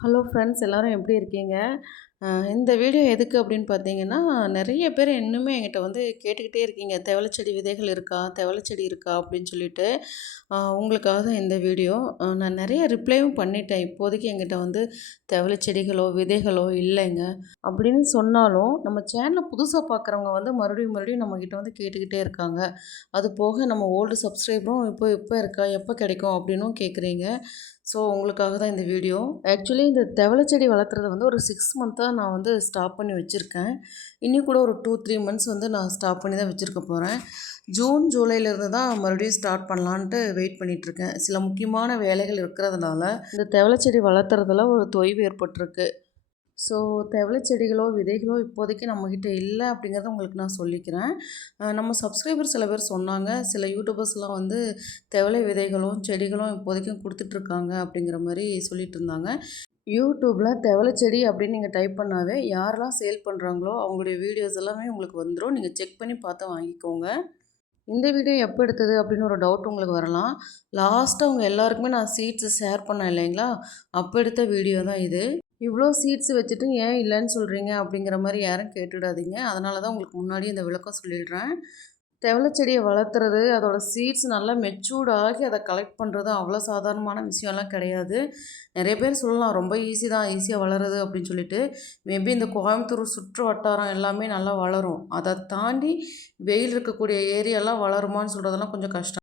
Hello friends எல்லோரும் எப்படி இருக்கீங்க? இந்த வீடியோ எதுக்கு அப்படின்னு பார்த்தீங்கன்னா, நெறைய பேர் இன்னுமே என்கிட்ட வந்து கேட்டுக்கிட்டே இருக்கீங்க. "தெவலச்செடி விதைகள் இருக்கா? தெவலச்செடி இருக்கா?" அப்படின்னு சொல்லிட்டு. உங்களுக்காக தான் இந்த வீடியோ. நான் நெறைய ரிப்ளையும் பண்ணிட்டேன். இப்போதைக்கு என்கிட்ட வந்து தெவலச்செடிகளோ, விதைகளோ இல்லைங்க. அப்படின்னு சொன்னாலும், நம்ம சேனல புதுசா பார்க்குறவங்க வந்து மறுபடியும் மறுபடியும் நம்மகிட்ட வந்து கேட்டுக்கிட்டே இருக்காங்க. அது போக நம்ம ஓல்டு சப்ஸ்கிரைபரும் "இப்போ எப்போ இருக்கா? எப்போ கிடைக்கும்?" அப்படின்னும் கேட்குறீங்க. ஸோ உங்களுக்காக தான் இந்த வீடியோ. ஆக்சுவலி இந்த தெவலச்செடி வளர்த்துறத வந்து ஒரு 6 மந்த்தாக நான் வந்து ஸ்டாப் பண்ணி வச்சுருக்கேன். இன்னும் கூட ஒரு 2, 3 மந்த்ஸ் வந்து நான் ஸ்டாப் பண்ணி தான் வச்சுருக்க போகிறேன். ஜூன், ஜூலைலேருந்து தான் மறுபடியும் ஸ்டார்ட் பண்ணலான்ட்டு வெயிட் பண்ணிகிட்ருக்கேன். சில முக்கியமான வேலைகள் இருக்கிறதுனால இந்த தெவலச்செடி வளர்த்துறதுல ஒரு தொய்வு ஏற்பட்டிருக்கு. ஸோ தெவல செடிகளோ, விதைகளோ இப்போதைக்கு நம்மக்கிட்ட இல்ல அப்படிங்கிறத உங்களுக்கு நான் சொல்லிக்கிறேன். நம்ம சப்ஸ்கிரைபர் சில பேர் சொன்னாங்க. சில யூடியூபர்ஸ்லாம் வந்து தெவலை விதைகளும், செடிகளும் இப்போதைக்கும் குடுத்துட்ருக்காங்க அப்படிங்கிற மாரி சொல்லிட்டுருந்தாங்க. யூடியூப்பில் தெவல செடி அப்படின்னு நீங்க டைப் பண்ணாவே யாரெல்லாம் சேல் பண்ணுறாங்களோ அவங்களுடைய வீடியோஸ் எல்லாமே உங்களுக்கு வந்துரும். நீங்க செக் பண்ணி பார்த்து வாங்கிக்கோங்க. இந்த வீடியோ எப்போ எடுத்தது அப்படின்னு ஒரு டவுட் உங்களுக்கு வரலாம். லாஸ்ட்டாக அவங்க எல்லாருக்குமே நான் சீட்ஸ் ஷேர் பண்ணேன் இல்லைங்களா? அப்போ எடுத்த வீடியோ தான் இது. இவ்வளோ சீட்ஸ் வச்சுட்டு ஏன் இல்லைன்னு சொல்கிறீங்க அப்படிங்கிற மாதிரி யாரும் கேட்டுடாதீங்க. அதனால தான் உங்களுக்கு முன்னாடியே இந்த விளக்கம் சொல்லிடுறேன். தெவல செடியை வளர்த்துறது, அதோட சீட்ஸ் நல்லா மெச்சூர்ட் ஆகி அதை கலெக்ட் பண்ணுறது அவ்வளோ சாதாரணமான விஷயம்லாம் கிடையாது. நிறைய பேர் சொல்லலாம் ரொம்ப ஈஸி தான், ஈஸியாக வளருது அப்படின்னு சொல்லிட்டு. மேபி இந்த கோயம்புத்தூர் சுற்று வட்டாரம் எல்லாமே நல்லா வளரும். அதை தாண்டி வெயில் இருக்கக்கூடிய ஏரியாலாம் வளருமான்னு சொல்கிறதெல்லாம் கொஞ்சம் கஷ்டம்.